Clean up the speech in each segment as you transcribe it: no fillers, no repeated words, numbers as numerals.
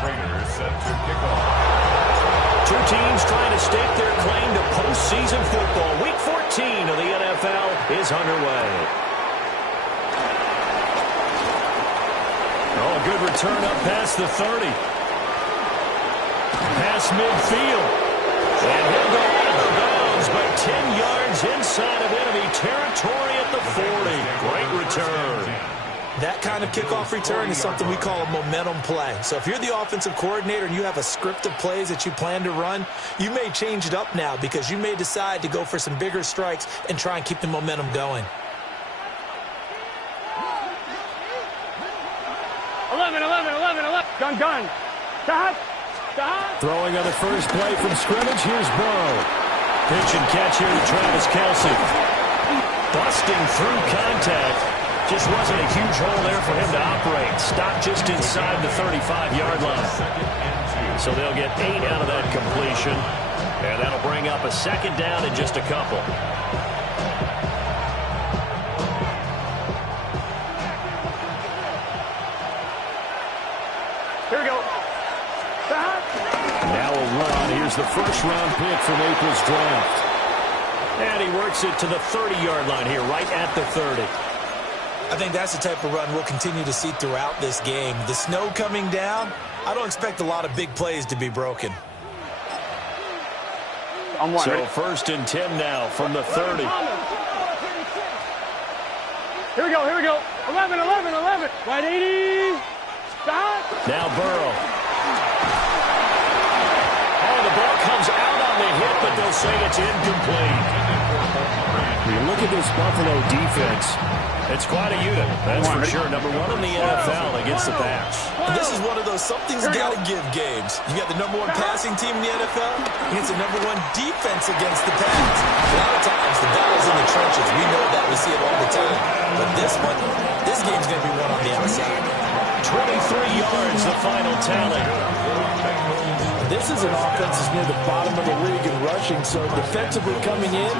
Two teams trying to stake their claim to postseason football. Week 14 of the NFL is underway. Oh, good return up past the 30. Past midfield. And he'll go out of bounds, but 10 yards inside of enemy territory at the 40. Great return. That kind of kickoff return is something we call a momentum play. So if you're the offensive coordinator and you have a script of plays that you plan to run, you may change it up now because you may decide to go for some bigger strikes and try and keep the momentum going. 11. Gun. Stop. Throwing on the first play from scrimmage. Here's Burrow. Pitch and catch here to Travis Kelce. Busting through contact. Just wasn't a huge hole there for him to operate. Stopped just inside the 35-yard line. So they'll get 8 out of that completion. And that'll bring up a second down in just a couple. Here we go. Now a run. Here's the first-round pick from April's draft. And he works it to the 30-yard line here, right at the 30. I think that's the type of run we'll continue to see throughout this game. The snow coming down, I don't expect a lot of big plays to be broken. So first and 10 now from the 30. Here we go. 11. Right 80. Stop. Now Burrow. Oh, the ball comes out on the hit, but they'll say it's incomplete. When you look at this Buffalo defense, it's quite a unit, that's for sure. Number 1 in the NFL against the pass. And this is one of those something's got to give games. You got the number 1 passing team in the NFL against the number 1 defense against the pass. A lot of times the battle's in the trenches. We know that. We see it all the time. But this game's going to be won on the outside. 23 yards, the final tally. This is an offense that's near the bottom of the league in rushing, so defensively coming in,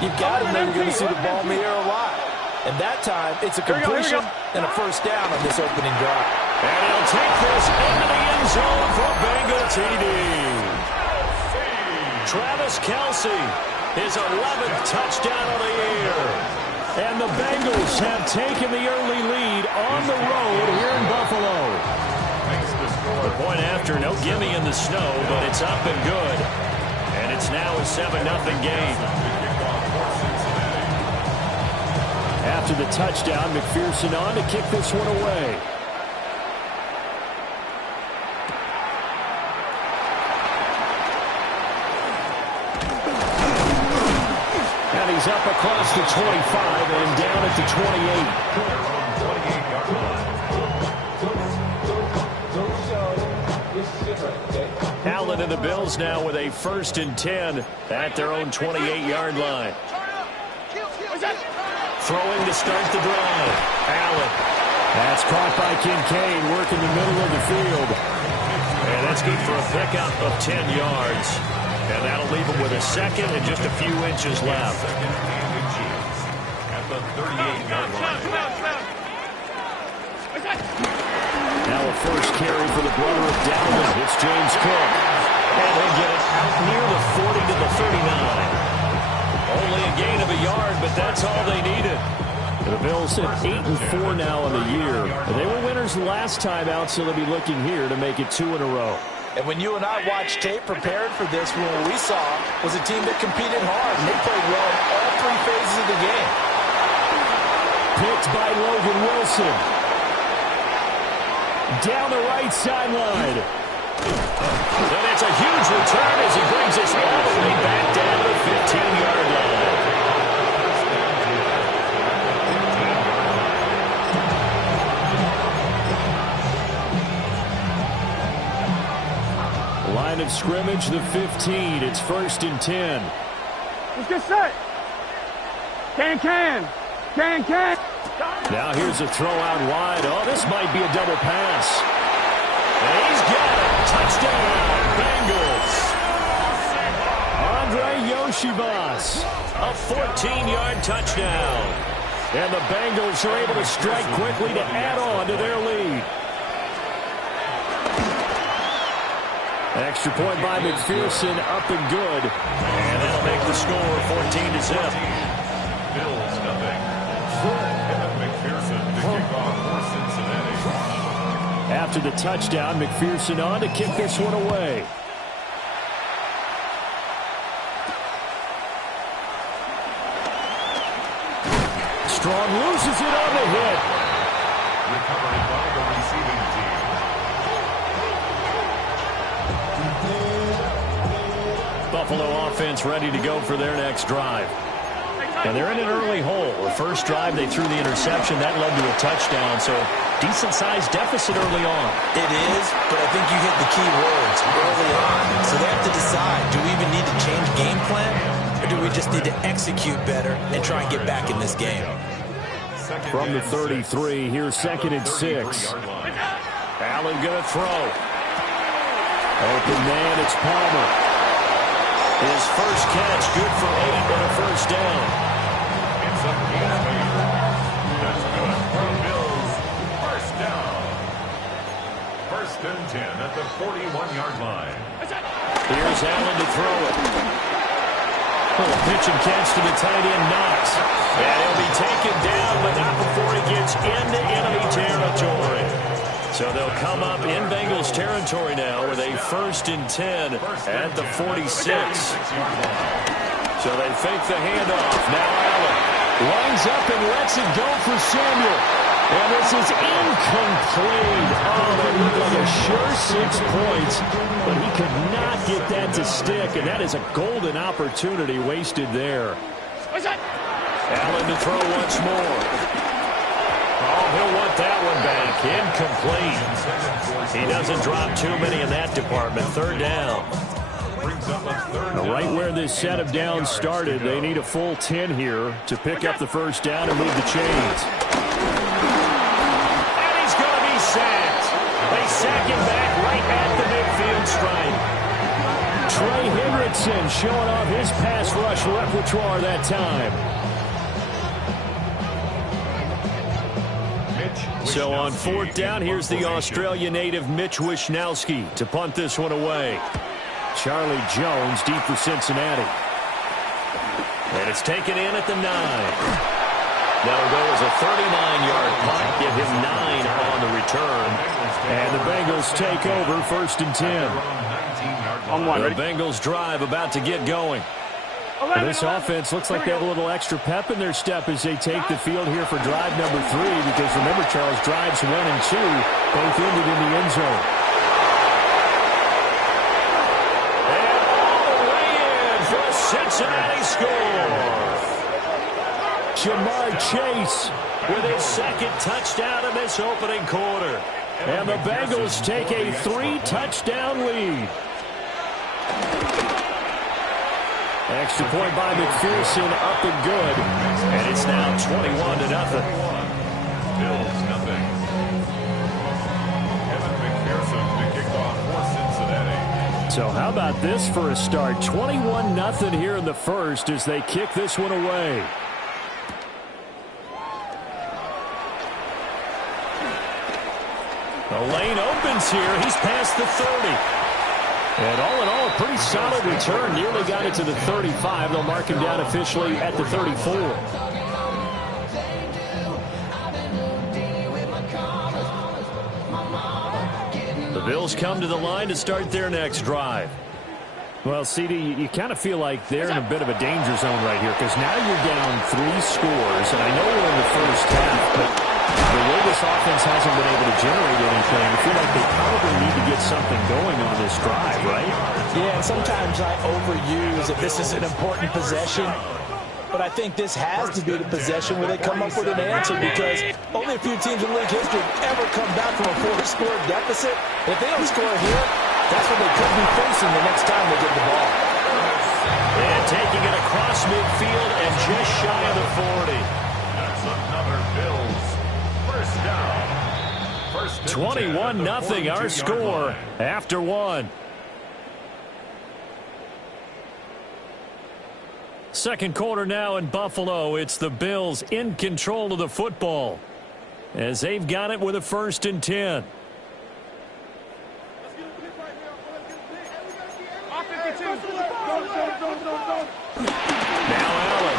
you've got to know you're going to see the ball in the air a lot. And that time, it's a completion and a first down on this opening drive. And he'll take this into the end zone for Bengal TD. Travis Kelce, his 11th touchdown of the year. And the Bengals have taken the early lead on the road here in Buffalo. The point after, no gimme in the snow, but it's up and good. And it's now a 7-0 game. After the touchdown, McPherson on to kick this one away. And he's up across the 25 and down at the 28. Allen and the Bills now with a first and 10 at their own 28-yard line. Throwing to start the drive. Allen. That's caught by Kincaid, working the middle of the field. And that's good for a pickup of 10 yards. And that'll leave him with a second and just a few inches left. At the 38-yard line. Now a first carry for the brother of Dalvin. It's James Cook. And he'll get it out near the 40 to the 39. Only a gain of a yard, but that's all they needed. The Bills at 8-4 now in the year. They were winners last time out, so they'll be looking here to make it 2 in a row. And when you and I watched tape preparing for this, what we saw was a team that competed hard, and they played well in all 3 phases of the game. Picked by Logan Wilson. Down the right sideline. And it's a huge return as he brings us all the way back down to the 15-yard line. Line of scrimmage, the 15. It's first and 10. Let's get set. Can. Now here's a throw out wide. Oh, this might be a double pass. And he's got it. Touchdown, Bengals. Andre Yoshivas, a 14-yard touchdown. And the Bengals are able to strike quickly to add on to their lead. Extra point by McPherson, up and good. And that'll make the score 14-0. Bills nothing. Kevin McPherson to kick off for Cincinnati. After the touchdown, McPherson on to kick this one away. Strong loses it on the hit. Recovery by the receiving team. Buffalo offense ready to go for their next drive. And they're in an early hole. The first drive, they threw the interception. That led to a touchdown, so decent-sized deficit early on. It is, but I think you hit the key words early on. So they have to decide, do we even need to change game plan, or do we just need to execute better and try and get back in this game? From the 33, here's 2nd and 6. Allen going to throw. Open man, it's Palmer. His first catch, good for 8 and a first down. It's a gain. That's good for the Bills. First down. 1st and 10 at the 41-yard line. Here's Allen to throw it. Little pitch and catch to the tight end, Knox. And he'll be taken down, but not before he gets into enemy territory. So they'll come up in Bengals territory now with a 1st and 10 at the 46. So they fake the handoff. Now Allen lines up and lets it go for Samuel. And this is incomplete. Oh, that looked like a sure 6 points, but he could not get that to stick, and that is a golden opportunity wasted there. Allen to throw once more. Oh, he'll want that one back. Incomplete. He doesn't drop too many in that department. 3rd down. Right where this set of downs started, they need a full 10 here to pick up the first down and move the chains. And he's going to be sacked. They sack him back right at the midfield stripe. Trey Hendrickson showing off his pass rush repertoire that time. So on 4th down, here's the Australia native Mitch Wishnowsky to punt this one away. Charlie Jones deep for Cincinnati. And it's taken in at the 9. That'll go as a 39-yard punt, give him 9 on the return. And the Bengals take over 1st and 10. The Bengals drive about to get going. This offense looks like they have a little extra pep in their step as they take the field here for drive number 3, because remember, Charles, drives 1 and 2 both ended in the end zone. And all the way in for a Cincinnati score. Jamar Chase with his 2nd touchdown in this opening quarter. And the Bengals take a 3-touchdown lead. Extra point by McPherson, up and good. And it's now 21-0. Bills nothing. Kevin McPherson to kick off for Cincinnati. So how about this for a start? 21-0 here in the first as they kick this one away. The lane opens here. He's past the 30. And all in all, a pretty solid return. Nearly got it to the 35. They'll mark him down officially at the 34. The Bills come to the line to start their next drive. Well, CD, you kind of feel like they're in a bit of a danger zone right here, because now you're down 3 scores. And I know we're in the first half, but the way this offense hasn't been able to generate anything, I feel like they probably need to get something going on this drive, right? Yeah, and sometimes I overuse that this is an important possession, but I think this has to be the possession where they come up with an answer, because only a few teams in league history ever come back from a 4-score deficit. If they don't score here, that's what they could be facing the next time they get the ball. And taking it across midfield and just shy of the 40. That's another Bills. First down. 21-0 our score after 1. Second quarter now in Buffalo. It's the Bills in control of the football as they've got it with a 1st and 10. Now Allen.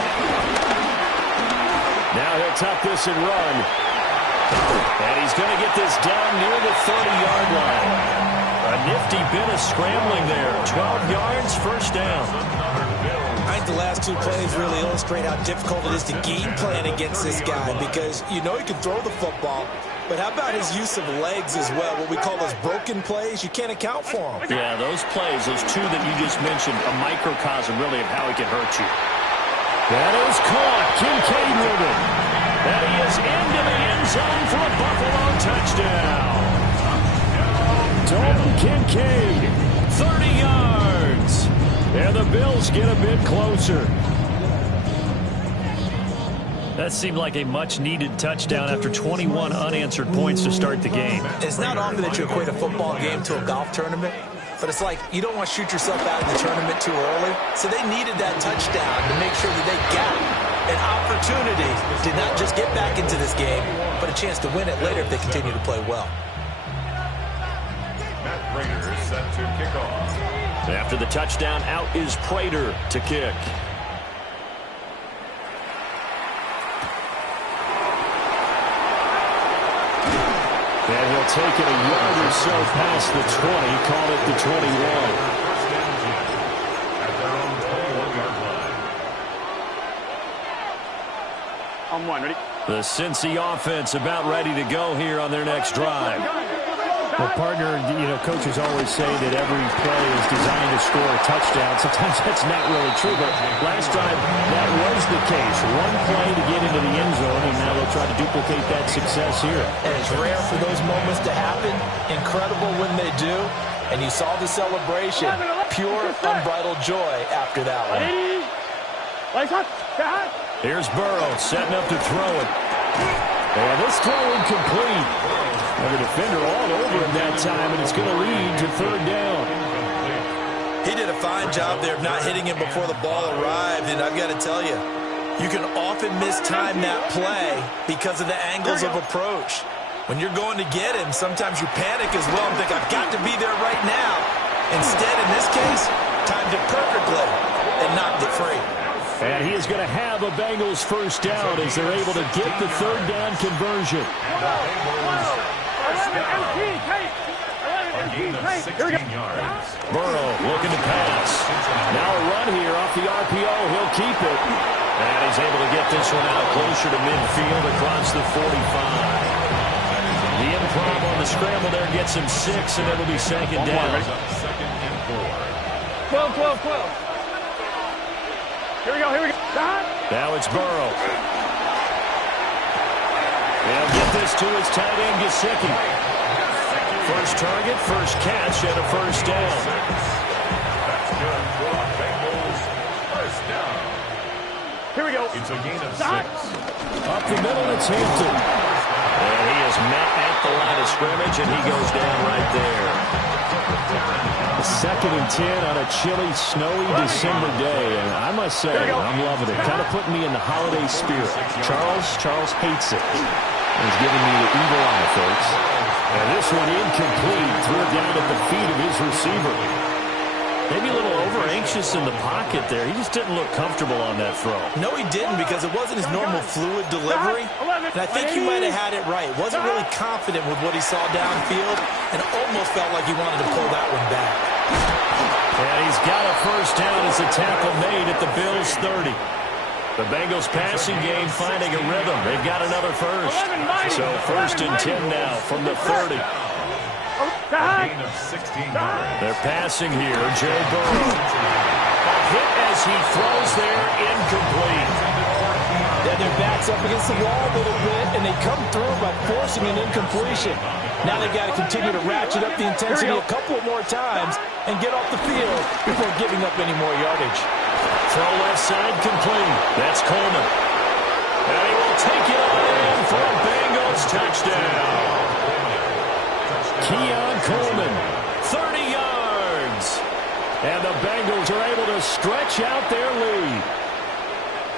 Now he'll tuck this and run. And he's going to get this down near the 30-yard line. A nifty bit of scrambling there. 12 yards, first down. I think the last two plays really illustrate how difficult it is to game plan against this guy, because you know he can throw the football, but how about his use of legs as well? What we call those broken plays, you can't account for them. Yeah, those plays, those two that you just mentioned, a microcosm really of how he can hurt you. That is caught. Kincaid with it. And he is into the end zone for a Buffalo touchdown. Dalton Kincaid, 30 yards. And the Bills get a bit closer. That seemed like a much-needed touchdown after 21 unanswered points to start the game. It's not often that you equate a football game to a golf tournament, but it's like you don't want to shoot yourself out of the tournament too early. So they needed that touchdown to make sure that they got an opportunity to not just get back into this game, but a chance to win it later if they continue to play well. Matt Prater set to kick off. After the touchdown, out is Prater to kick. And he'll take it a yard or so past the 20, call it the 21. At their own 21-yard line. On one, ready? The Cincy offense about ready to go here on their next drive. Well, partner, you know, coaches always say that every play is designed to score a touchdown. Sometimes that's not really true, but last time that was the case. One play to get into the end zone, and now they'll try to duplicate that success here. And it's rare for those moments to happen. Incredible when they do. And you saw the celebration. Pure, unbridled joy after that one. Here's Burrow setting up to throw it. And this throw incomplete. And the defender all over him that time, and it's going to lead to third down. He did a fine job there of not hitting him before the ball arrived, and I've got to tell you, you can often mistime that play because of the angles of approach. When you're going to get him, sometimes you panic as well and think, I've got to be there right now. Instead, in this case, timed it perfectly and knocked it free. And he is going to have a Bengals first down as they're able to get the third down conversion. A gain of 16 yards. Burrow looking to pass. Now a run here off the RPO. He'll keep it. And he's able to get this one out closer to midfield across the 45. The improv on the scramble there gets him 6, and it'll be second down. Second and 4. 12, 12, 12. Here we go, here we go. Now it's Burrow. He'll get this to his tight end, Gesicki. First target, first catch, and a first down. That's good for the Bengals. First down. Here we go. It's a gain of 6. Up the middle, it's Hampton. And he is met at the line of scrimmage, and he goes down right there. Second and 10 on a chilly, snowy December day. And I must say, I'm loving it. Kind of putting me in the holiday spirit. Charles hates it. He's giving me the evil eye, folks. And this one incomplete. Threw it down at the feet of his receiver. Maybe a little over-anxious in the pocket there. He just didn't look comfortable on that throw. No, he didn't, because it wasn't his normal fluid delivery. And I think he might have had it right. Wasn't really confident with what he saw downfield, and almost felt like he wanted to pull that one back. And he's got a first down as a tackle made at the Bills' 30. The Bengals passing game finding a rhythm. They've got another first. So first and 10 now from the 30. A gain of 16 yards. They're passing here. Joe Burrow. A hit as he throws there, incomplete. Yeah, their back's up against the wall a little bit, and they come through by forcing an incompletion. Now they've got to continue to ratchet up the intensity a couple more times and get off the field before giving up any more yardage. Throw left side complete. That's Coleman. And he will take it on in for a Bengals touchdown. Keon Coleman, 30 yards. And the Bengals are able to stretch out their lead.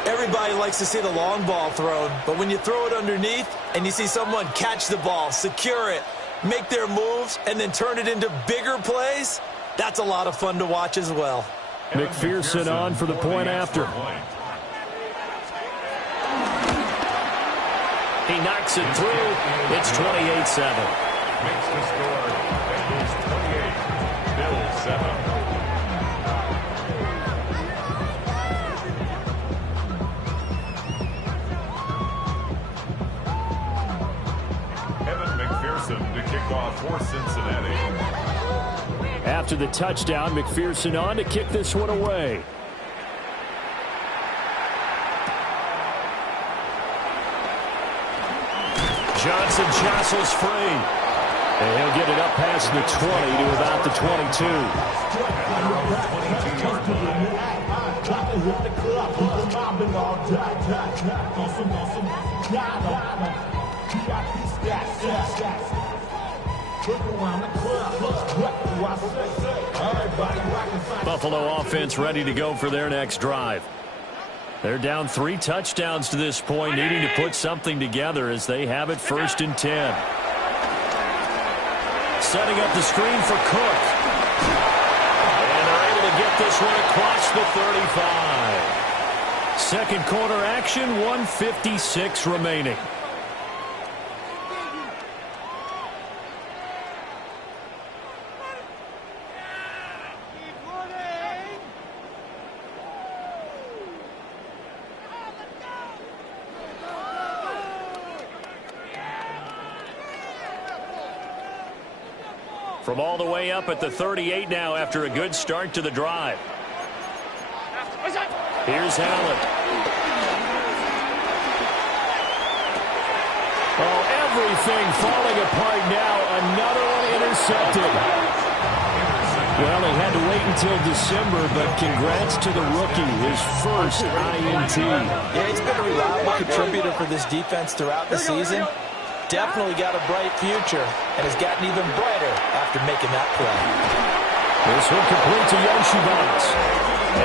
Everybody likes to see the long ball thrown, but when you throw it underneath and you see someone catch the ball, secure it, make their moves, and then turn it into bigger plays, that's a lot of fun to watch as well. McPherson on for the point after. He knocks it through. It's 28-7. Makes the score. Bengals 28, Bills 7. McPherson to kick off for Cincinnati. After the touchdown, McPherson on to kick this one away. Johnson jostles free. And he'll get it up past the 20 to about the 22. Buffalo offense ready to go for their next drive. They're down 3 touchdowns to this point, needing to put something together as they have it 1st and 10. Setting up the screen for Cook. And they're able to get this one across the 35. Second quarter action, 1:56 remaining. From all the way up at the 38 now after a good start to the drive. Here's Allen. Oh, everything falling apart now. Another one intercepted. Well, they had to wait until December, but congrats to the rookie, his first INT. Yeah, he's been a reliable contributor for this defense throughout the season. Definitely got a bright future and has gotten even brighter after making that play. This one complete to Yoshibas.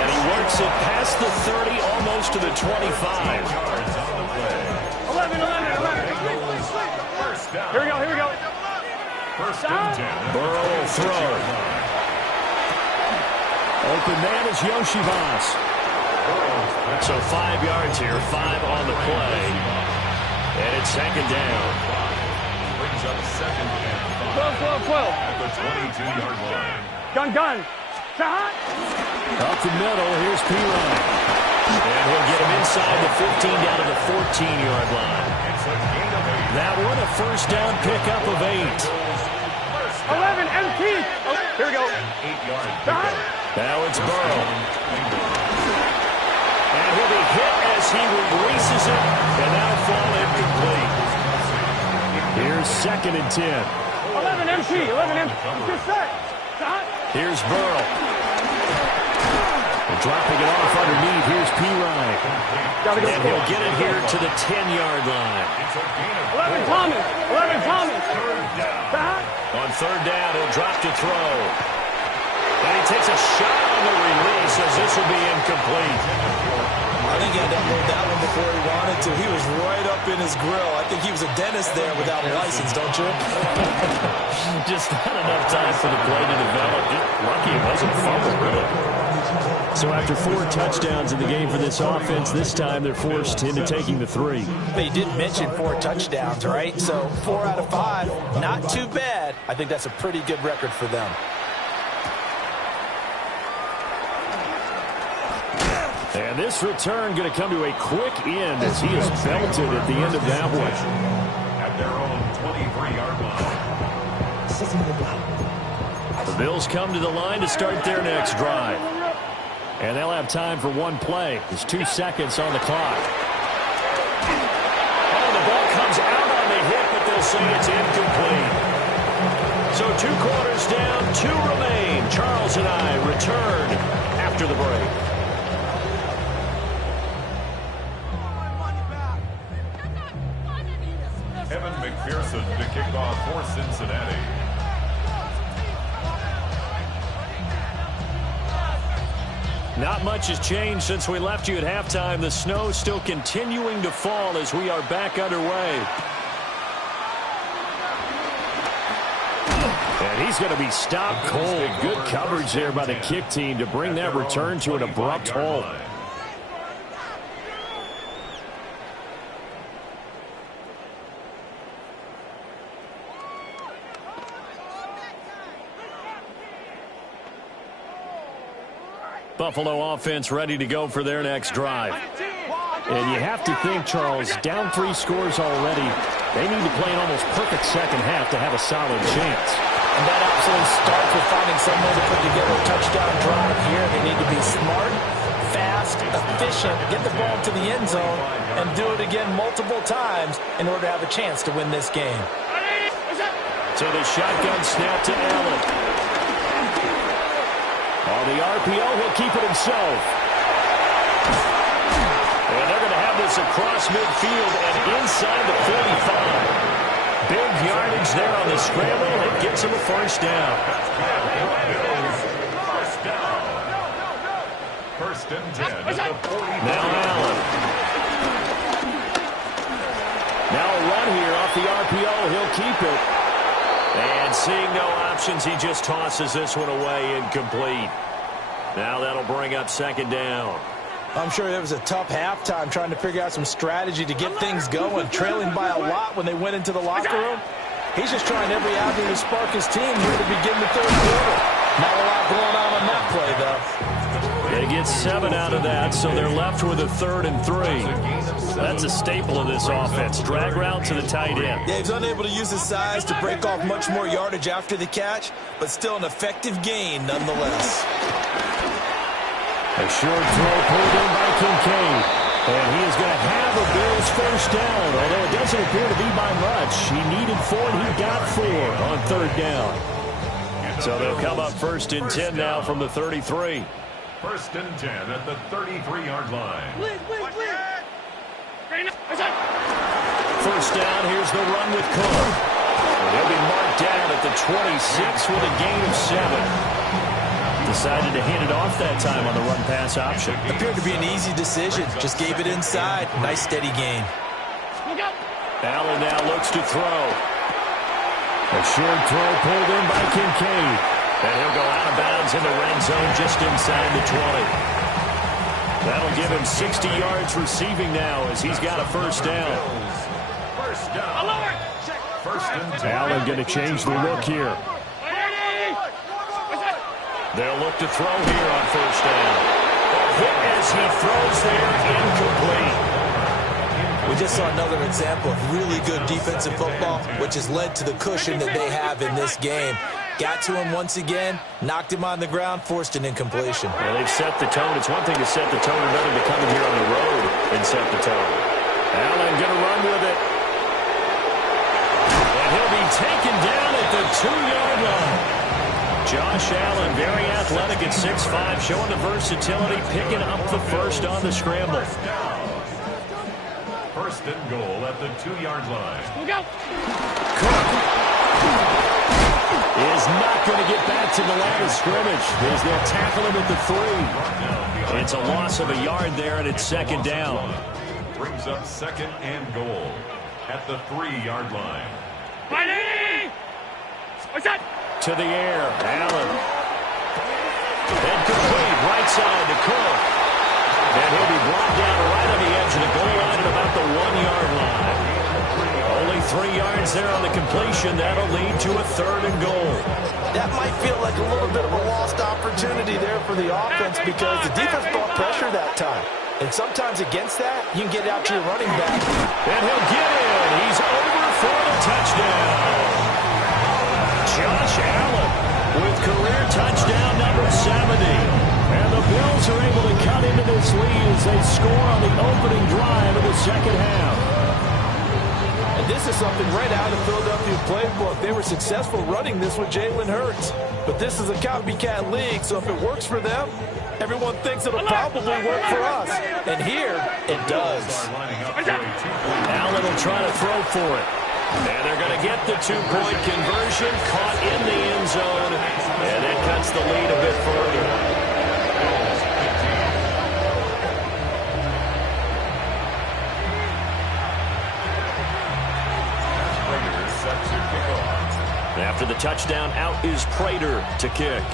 And he works it past the 30, almost to the 25. 11. Here we go. First and 10. Burrow will throw. Open man is Yoshibas. So 5 yards here, 5 on the play. And it's second down. Brings up second and 5. 12. At the 22-yard line. Gun. Shot. Up the middle, here's Pirine. And he'll get him inside the 15 down to the 14-yard line. It's a gain of 8. That one a first down pickup of 8. 11 MT. Oh, here we go. 8-yard Shot. Now it's Burrow. And he'll be hit as he releases it, and that'll fall incomplete. Here's second and 10. 11 MT. Just set. Shot. Here's Burrow. And dropping it off underneath, here's Pirine. And he'll get it here to the 10-yard line. 11 Thomas. Shot. On third down, he'll drop to throw. And he takes a shot on the release as this will be incomplete. I think he had to unload that one before he wanted to. He was right up in his grill. I think he was a dentist there without a license, don't you? Just not enough time for the play to develop. Just lucky it wasn't a fumble, really. So after 4 touchdowns in the game for this offense, this time they're forced into taking the 3. But you did mention 4 touchdowns, right? So 4 out of 5, not too bad. I think that's a pretty good record for them. And this return going to come to a quick end as he is belted at the end of that one. At their own 23-yard line. The Bills come to the line to start their next drive. And they'll have time for one play. There's 2 seconds on the clock. Oh, the ball comes out on the hit, but they'll say it's incomplete. So 2 quarters down, 2 remain. Charles and I return after the break. McPherson to kick off for Cincinnati. Not much has changed since we left you at halftime. The snow still continuing to fall as we are back underway. he's going to be stopped cold. Good coverage there by the kick team to bring that return to an abrupt halt. Buffalo offense ready to go for their next drive. And you have to think, Charles, down 3 scores already. They need to play an almost perfect second half to have a solid chance. And that absolutely starts with finding some way to put together a touchdown drive here. They need to be smart, fast, efficient, get the ball to the end zone, and do it again multiple times in order to have a chance to win this game. So the shotgun snap to Allen. On the RPO, he'll keep it himself. And they're going to have this across midfield and inside the 45. Big yardage there on the scramble. It gets him a first down. First and 10 at the 40. Now Allen. Now a run here off the RPO. He'll keep it. And seeing no options, he just tosses this one away incomplete. Now that'll bring up second down. I'm sure it was a tough halftime trying to figure out some strategy to get things going, trailing by a lot when they went into the locker room. He's just trying every avenue to spark his team here to begin the third quarter. Not a lot going on that play, though. They get 7 out of that, so they're left with a 3rd and 3. That's a staple of this offense. Drag route to the tight end. Yeah, he's unable to use his size to break off much more yardage after the catch, but still an effective gain nonetheless. A short throw pulled in by Kincaid. And he is going to have a Bills first down, although it doesn't appear to be by much. He needed 4, and he got 4 on 3rd down. So they'll come up first and 10 now from the 33. First and 10 at the 33-yard line. First down, here's the run with Cook. And he'll be marked down at the 26 with a gain of 7. Decided to hand it off that time on the run-pass option. Appeared to be an easy decision. Just gave it inside. Nice steady gain. Allen now looks to throw. A short throw pulled in by Kincaid. And he'll go out of bounds in the red zone just inside the 20. That'll give him 60 yards receiving now as he's got a first down. First down. First and 10. Allen going to change the look here. They'll look to throw here on first down. Hit as he throws there, incomplete. We just saw another example of really good defensive football, which has led to the cushion that they have in this game. Got to him once again, knocked him on the ground, forced an incompletion. Well, they've set the tone. It's one thing to set the tone, another to come in here on the road and set the tone. Allen going to run with it. And he'll be taken down at the 2-yard line. Josh Allen, very athletic at 6'5", showing the versatility, picking up the first on the scramble. First and goal at the 2-yard line. Cook is not going to get back to the line of scrimmage as they'll tackle him at the 3. It's a loss of a yard there, and it's second down. Brings up second and goal at the 3-yard line. What's that? To the air, Allen. Incomplete, right side to Cook. And he'll be brought down right on the edge of the goal line at about the 1-yard line. Only 3 yards there on the completion. That'll lead to a 3rd and goal. That might feel like a little bit of a lost opportunity there for the offense because the defense brought pressure that time. And sometimes against that, you can get out to your running back. And he'll get in. He's over for the touchdown. Josh Allen with career touchdown number 70. And the Bills are able to cut into this lead as they score on the opening drive of the second half. And this is something right out of the Philadelphia playbook. They were successful running this with Jalen Hurts. But this is a copycat league, so if it works for them, everyone thinks it'll probably work for us. And here, it does. Allen will try to throw for it. And they're going to get the 2-point conversion, caught in the end zone, and that cuts the lead a bit further. After the touchdown. Out is Prater to kick.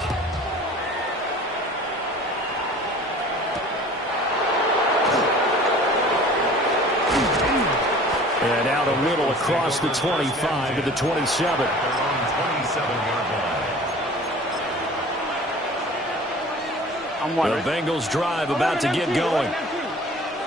And out a little across the 25 to the 27. The Bengals drive about to get going.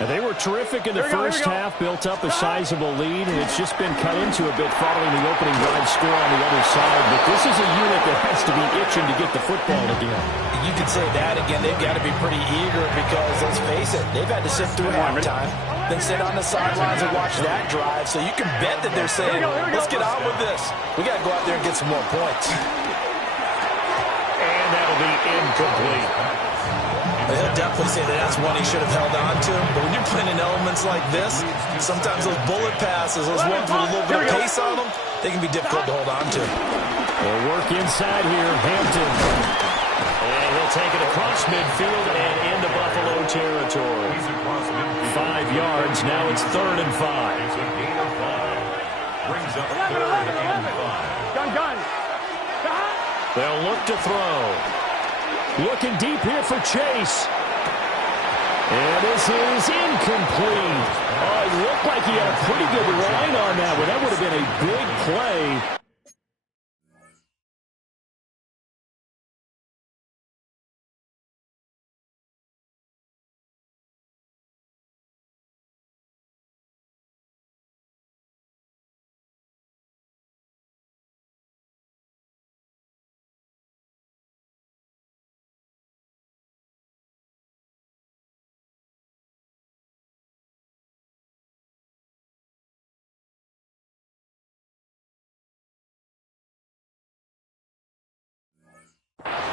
And they were terrific in the first half, built up a sizable lead, and it's just been cut into a bit following the opening drive score on the other side. But this is a unit that has to be itching to get the football again. You could say that again. They've got to be pretty eager because, let's face it, they've had to sit through halftime, then sit on the sidelines and watch that drive. So you can bet that they're saying, let's get on with this. We got to go out there and get some more points. And that'll be incomplete. He'll definitely say that that's one he should have held on to. But when you're playing in elements like this, sometimes those bullet passes, those ones with a little bit of pace on them, they can be difficult to hold on to. They'll work inside here, Hampton. And he'll take it across midfield and into Buffalo territory. 5 yards, now it's 3rd and 5. Brings up 3rd and 5. Gun. They'll look to throw. Looking deep here for Chase. And this is incomplete. Oh, it looked like he had a pretty good line on that one. That would have been a big play.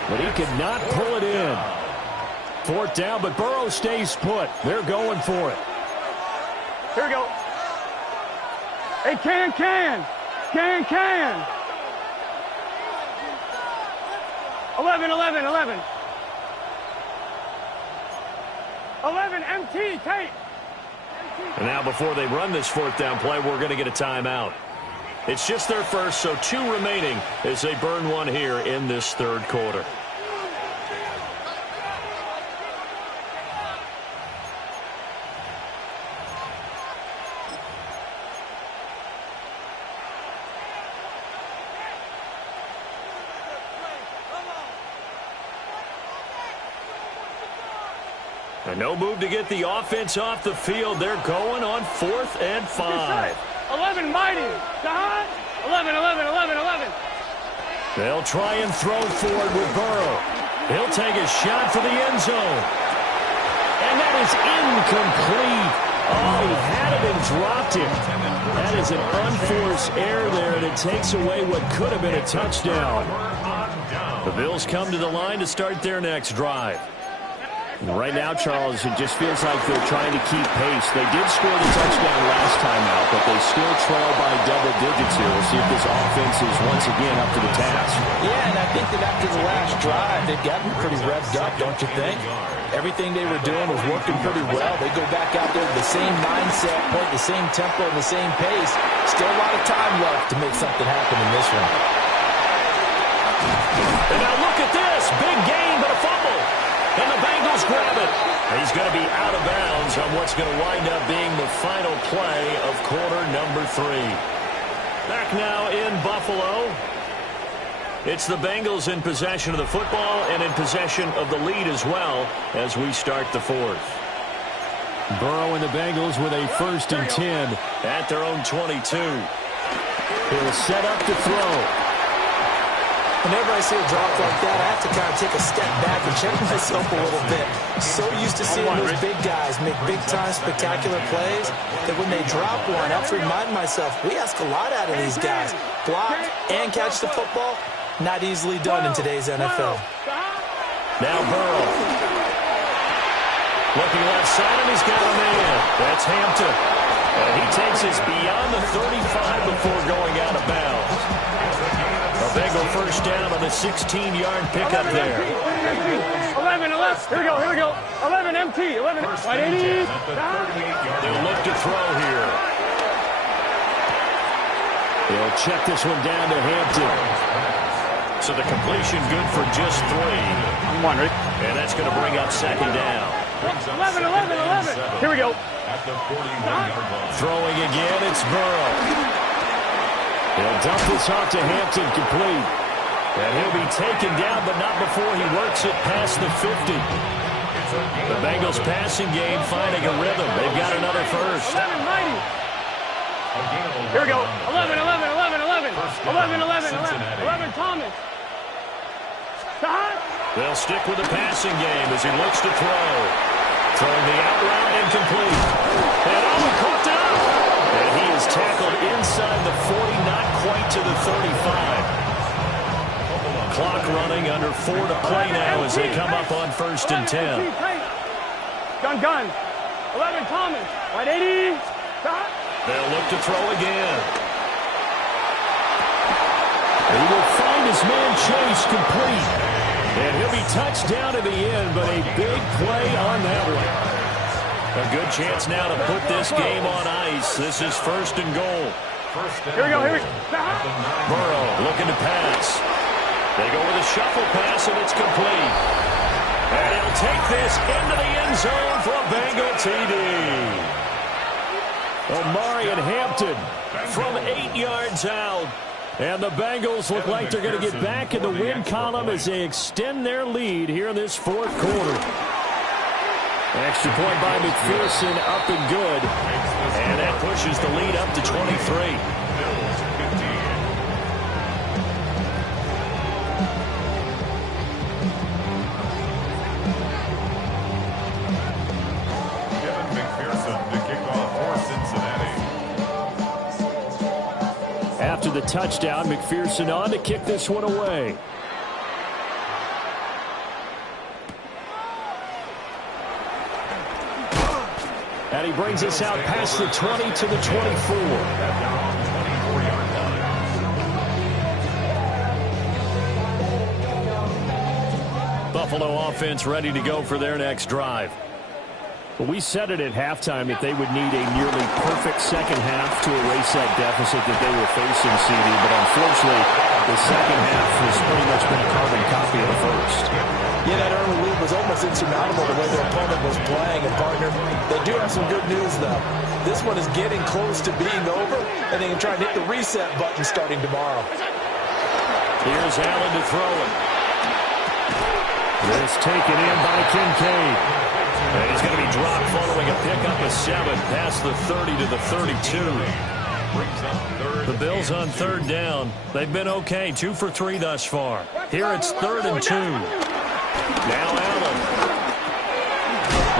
But he could not pull it in. 4th down, but Burrow stays put. They're going for it. Here we go. Hey, can. 11. 11, MT, Tate. And now before they run this 4th down play, we're going to get a timeout. It's just their first, so 2 remaining as they burn one here in this 3rd quarter. And no move to get the offense off the field. They're going on 4th and 5. 11, mighty. 11. They'll try and throw forward with Burrow. He'll take a shot for the end zone. And that is incomplete. Oh, he had it and dropped it. That is an unforced error there, and it takes away what could have been a touchdown. The Bills come to the line to start their next drive. Right now, Charles, it just feels like they're trying to keep pace. They did score the touchdown last time out, but they still trail by double digits here. We'll see if this offense is once again up to the task. Yeah, and I think that after the last drive, they've gotten pretty revved up, don't you think? Everything they were doing was working pretty well. They go back out there with the same mindset, play the same tempo, and the same pace. Still a lot of time left to make something happen in this one. And now look at this. Big gain, but a fumble. And the Bengals grab it. He's going to be out of bounds on what's going to wind up being the final play of quarter number 3. Back now in Buffalo. It's the Bengals in possession of the football and in possession of the lead as well as we start the 4th. Burrow and the Bengals with a 1st and 10 at their own 22. He'll set up to throw. Whenever I see a drop like that, I have to kind of take a step back and check myself a little bit. So used to seeing those big guys make big-time spectacular plays that when they drop one, I have to remind myself, we ask a lot out of these guys. Block and catch the football, not easily done in today's NFL. Now Burrow. Looking left side, and he's got a man. That's Hampton. And he takes us beyond the 35 before going out of bounds. A Bengal 1st down on the 16-yard pickup there. 11. Here we go. 11 MT. 11. They'll look to throw here. They'll check this one down to Hampton. So the completion good for just 3. I'm one, right? And that's going to bring up second down. 11. Here we go. At the 41-yard line. Throwing again, it's Burrow. He'll dump this off to Hampton, complete. And he'll be taken down, but not before he works it past the 50. The Bengals passing game finding a rhythm. They've got another first. 11, mighty. Here we go. 11. 11, Thomas. Stop. They'll stick with the passing game as he looks to throw. Throwing the out route incomplete. And caught up. And he is tackled inside the 40, not quite to the 35. Clock running, under 4 to play now as they come up on 1st and 10. Gun. 11, Thomas. Right, 80. Stop. They'll look to throw again. He will find his man Chase, complete. And he'll be touched down to the end, but a big play on that one. A good chance now to put this game on ice. This is 1st and goal. Here we go. Burrow looking to pass. They go with a shuffle pass, and it's complete. And he'll take this into the end zone for a Bengal TD. Omarion Hampton from 8 yards out. And the Bengals look like they're going to get back in the win column as they extend their lead here in this 4th quarter. Extra point by McPherson, up and good. And that pushes the lead up to 23. After the touchdown, McPherson on to kick this one away. And he brings us out past the 20 to the 24. Buffalo offense ready to go for their next drive. Well, we said it at halftime that they would need a nearly perfect second half to erase that deficit that they were facing, CD. But unfortunately, the second half has pretty much been a carbon copy of the first. Yeah, that early lead was almost insurmountable the way their opponent was playing. And, partner, they do have some good news, though. This one is getting close to being over, and they can try and hit the reset button starting tomorrow. Here's Allen to throw it. This taken in by Kincaid. And he's going to be dropped following a pickup of 7 past the 30 to the 32. The Bills on 3rd down. They've been okay, 2 for 3 thus far. Here it's 3rd and 2. Now Allen.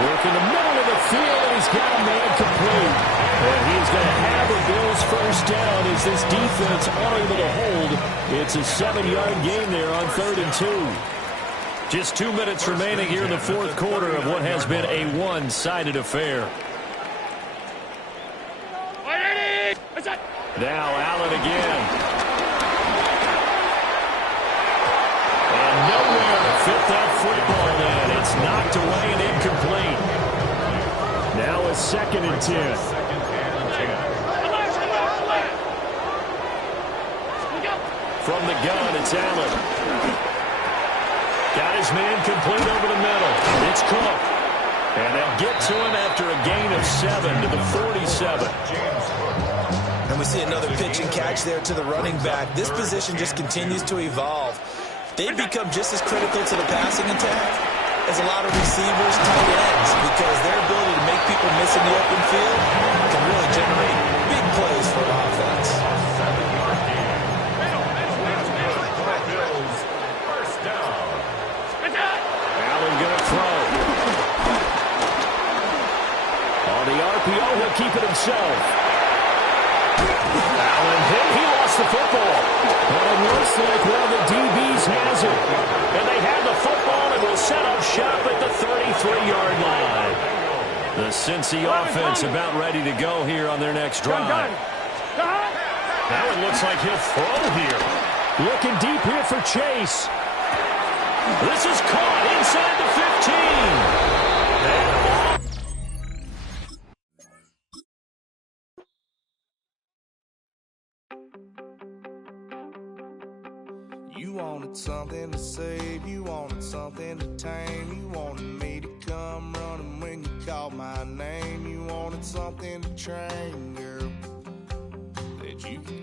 Work in the middle of the field, and he's got a man complete. And he's going to have the Bills first down as this defense unable to hold. It's a 7-yard gain there on 3rd and 2. Just 2 minutes remaining here in the 4th quarter of what has been a one-sided affair. Now Allen again. And nowhere to fit that football in. It's knocked away and incomplete. Now a 2nd and 10. From the gun, it's Allen. Got his man complete over the middle. It's Cook. And they'll get to him after a gain of 7 to the 47. And we see another pitch and catch there to the running back. This position just continues to evolve. They've become just as critical to the passing attack as a lot of receivers, tight ends, because their ability to make people miss in the open field can really generate big plays for an offense. He'll keep it himself. Allen hit. He lost the football. But it looks like one of the DBs has it. And they have the football and will set up shop at the 33-yard line. The Cincy offense about ready to go here on their next drive. Now it looks like he'll throw here. Looking deep here for Chase. This is caught inside the 15. something to save, you wanted something to tame. You wanted me to come running when you called my name. You wanted something to train, girl, that you could keep.